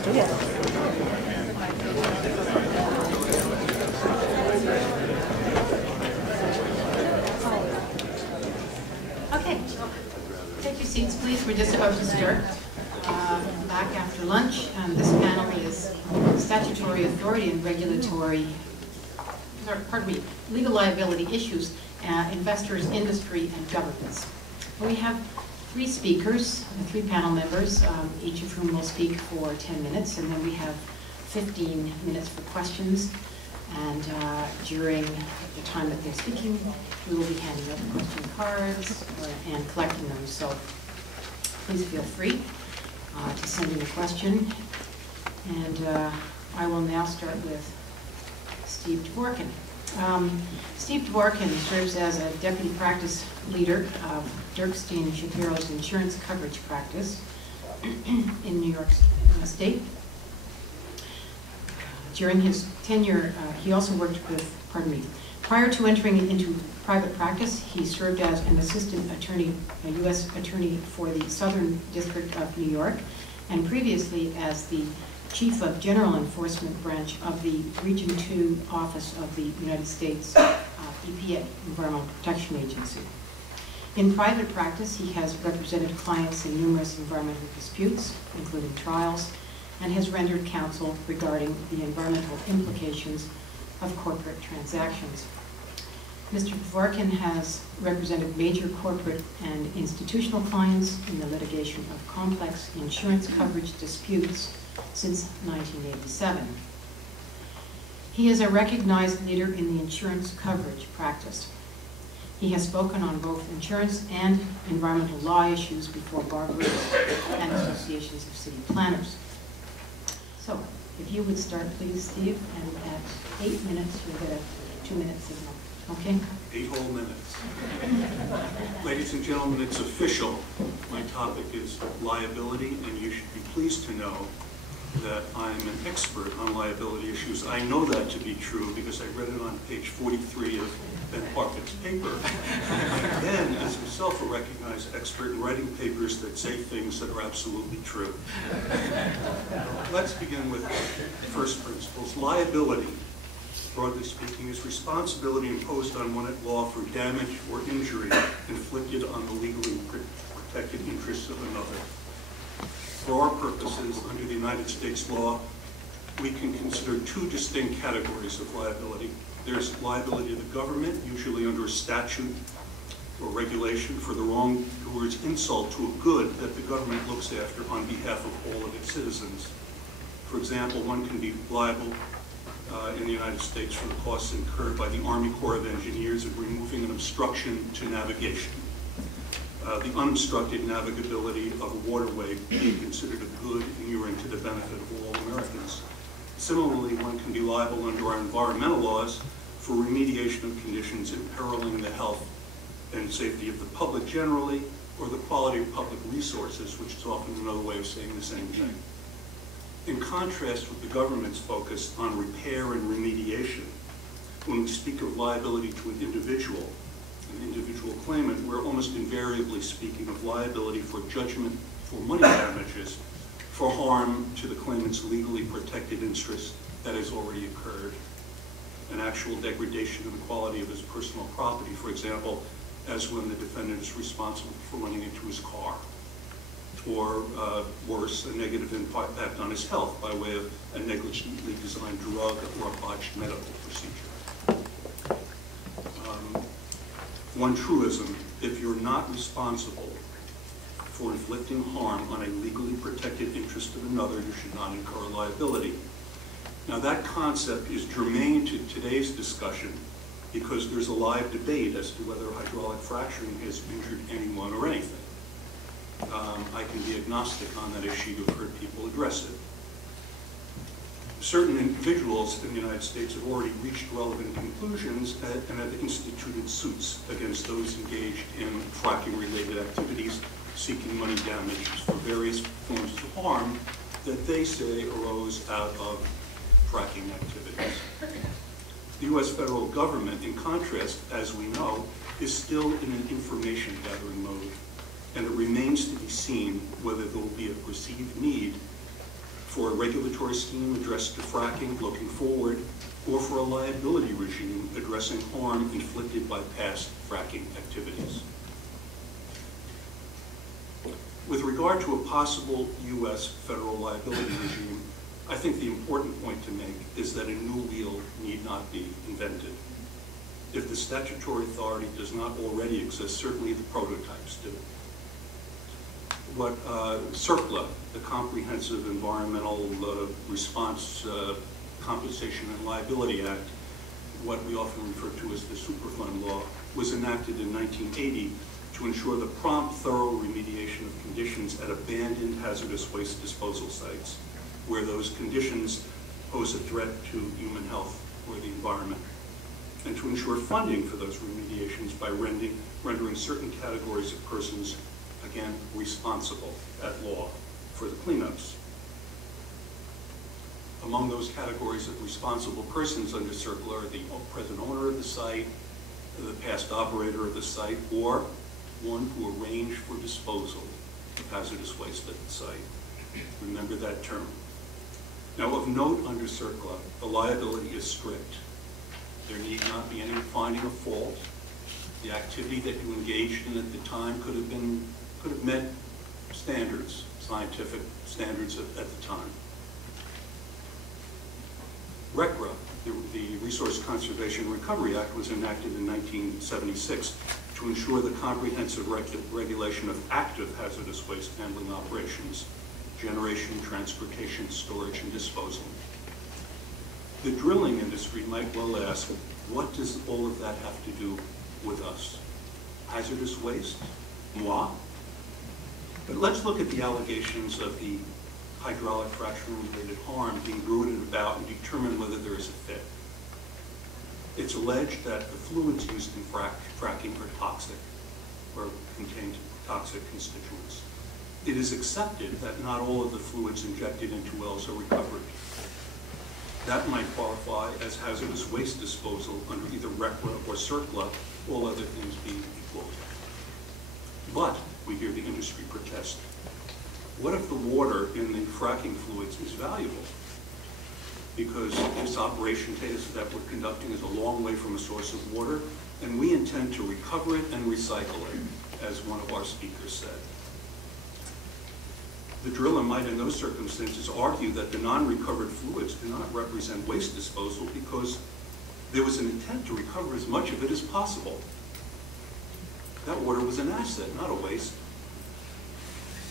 Let's do it. Okay, take your seats, please. We're just about to start. Back after lunch, and this panel is statutory authority and regulatory, legal liability issues, investors, industry, and governments. We have three speakers, three panel members, each of whom will speak for 10 minutes, and then we have 15 minutes for questions. And during the time that they're speaking, we will be handing out question cards and collecting them. So please feel free to send in a question. And I will now start with Steve Dvorkin. Steve Dvorkin serves as a deputy practice leader of Dickstein and Shapiro's insurance coverage practice in New York State. During his tenure, he also worked with, prior to entering into private practice, he served as an assistant attorney, a U.S. attorney for the Southern District of New York, and previously as the Chief of General Enforcement Branch of the Region 2 Office of the United States EPA, Environmental Protection Agency. In private practice, he has represented clients in numerous environmental disputes, including trials, and has rendered counsel regarding the environmental implications of corporate transactions. Mr. Dvorkin has represented major corporate and institutional clients in the litigation of complex insurance coverage disputes since 1987. He is a recognized leader in the insurance coverage practice. He has spoken on both insurance and environmental law issues before bar groups and associations of city planners. So, if you would start, please, Steve, and at 8 minutes, you'll get a 2-minute signal. Okay? 8 whole minutes. Ladies and gentlemen, it's official. My topic is liability, and you should be pleased to know that I'm an expert on liability issues. I know that to be true because I read it on page 43 of Ben Parkin's paper. And Ben is himself a recognized expert in writing papers that say things that are absolutely true. Let's begin with first principles. Liability, broadly speaking, is responsibility imposed on one at law for damage or injury inflicted on the legally protected interests of another. For our purposes, under the United States law, we can consider two distinct categories of liability. There's liability of the government, usually under a statute or regulation for the wrongdoer's insult to a good that the government looks after on behalf of all of its citizens. For example, one can be liable in the United States for the costs incurred by the Army Corps of Engineers of removing an obstruction to navigation. The unobstructed navigability of a waterway being considered a good inuring to the benefit of all Americans. Similarly, one can be liable under our environmental laws for remediation of conditions imperiling the health and safety of the public generally, or the quality of public resources, which is often another way of saying the same thing. In contrast with the government's focus on repair and remediation, when we speak of liability to an individual claimant, we're almost invariably speaking of liability for judgment for money damages for harm to the claimant's legally protected interest that has already occurred. An actual degradation of the quality of his personal property, for example, as when the defendant is responsible for running into his car. Or worse, a negative impact on his health by way of a negligently designed drug or a botched medical procedure. One truism: if you're not responsible for inflicting harm on a legally protected interest of another, you should not incur liability. Now that concept is germane to today's discussion because there's a live debate as to whether hydraulic fracturing has injured anyone or anything. I can be agnostic on that issue. You've heard people address it. Certain individuals in the United States have already reached relevant conclusions and have instituted suits against those engaged in fracking-related activities, seeking money damages for various forms of harm that they say arose out of fracking activities. The U.S. federal government, in contrast, as we know, is still in an information gathering mode, and it remains to be seen whether there will be a perceived need for a regulatory scheme addressed to fracking looking forward, or for a liability regime addressing harm inflicted by past fracking activities. With regard to a possible U.S. federal liability regime, I think the important point to make is that a new wheel need not be invented. If the statutory authority does not already exist, certainly the prototypes do. What CERCLA, the Comprehensive Environmental Response Compensation and Liability Act, what we often refer to as the Superfund Law, was enacted in 1980 to ensure the prompt, thorough remediation of conditions at abandoned hazardous waste disposal sites, where those conditions pose a threat to human health or the environment, and to ensure funding for those remediations by rendering certain categories of persons, again, responsible at law for the cleanups. Among those categories of responsible persons under CERCLA are the present owner of the site, the past operator of the site, or one who arranged for disposal of hazardous waste at the site. Remember that term. Now, of note under CERCLA, the liability is strict. There need not be any finding of fault. The activity that you engaged in at the time could have met standards, scientific standards at the time. RCRA, the Resource Conservation and Recovery Act, was enacted in 1976 to ensure the comprehensive regulation of active hazardous waste handling operations, generation, transportation, storage, and disposal. The drilling industry might well ask, what does all of that have to do with us? Hazardous waste? Moi? But let's look at the allegations of the hydraulic fracturing-related harm being bruited about and determine whether there is a fit. It's alleged that the fluids used in fracking are toxic or contain toxic constituents. It is accepted that not all of the fluids injected into wells are recovered. That might qualify as hazardous waste disposal under either RCRA or CERCLA, all other things being equal. But we hear the industry protest. What if the water in the fracking fluids is valuable? Because this operation that we're conducting is a long way from a source of water, and we intend to recover it and recycle it, as one of our speakers said. The driller might in those circumstances argue that the non-recovered fluids do not represent waste disposal because there was an intent to recover as much of it as possible. That water was an asset, not a waste.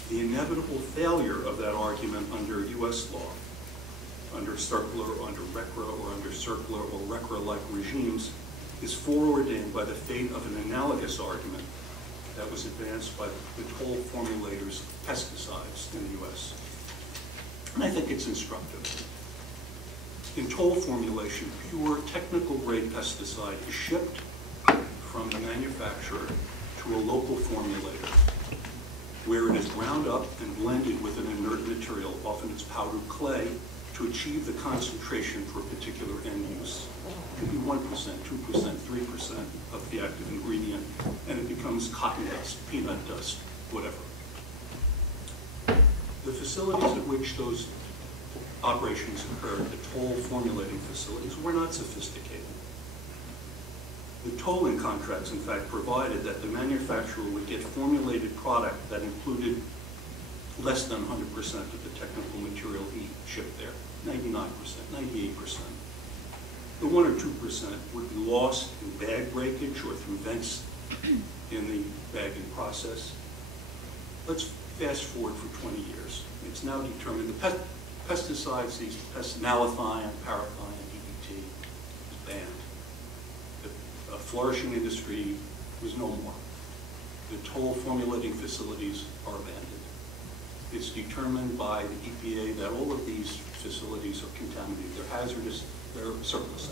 The inevitable failure of that argument under U.S. law, under CERCLA or under RCRA or under CERCLA or RCRA-like regimes, is foreordained by the fate of an analogous argument that was advanced by the toll formulators of pesticides in the U.S. And I think it's instructive. In toll formulation, pure technical grade pesticide is shipped from the manufacturer to a local formulator, where it is ground up and blended with an inert material, often it's powdered clay, to achieve the concentration for a particular end use. It could be 1%, 2%, 3% of the active ingredient, and it becomes cotton dust, peanut dust, whatever. The facilities at which those operations occurred, the toll formulating facilities, were not sophisticated. The tolling contracts, in fact, provided that the manufacturer would get formulated product that included less than 100% of the technical material he shipped there, 99%, 98%. The 1 or 2% would be lost in bag breakage or through vents in the bagging process. Let's fast forward for 20 years. It's now determined the pesticides, these malathion, parathine, DDT, is banned. The flourishing industry was no more. The toll formulating facilities are abandoned. It's determined by the EPA that all of these facilities are contaminated. They're hazardous, they're surplus.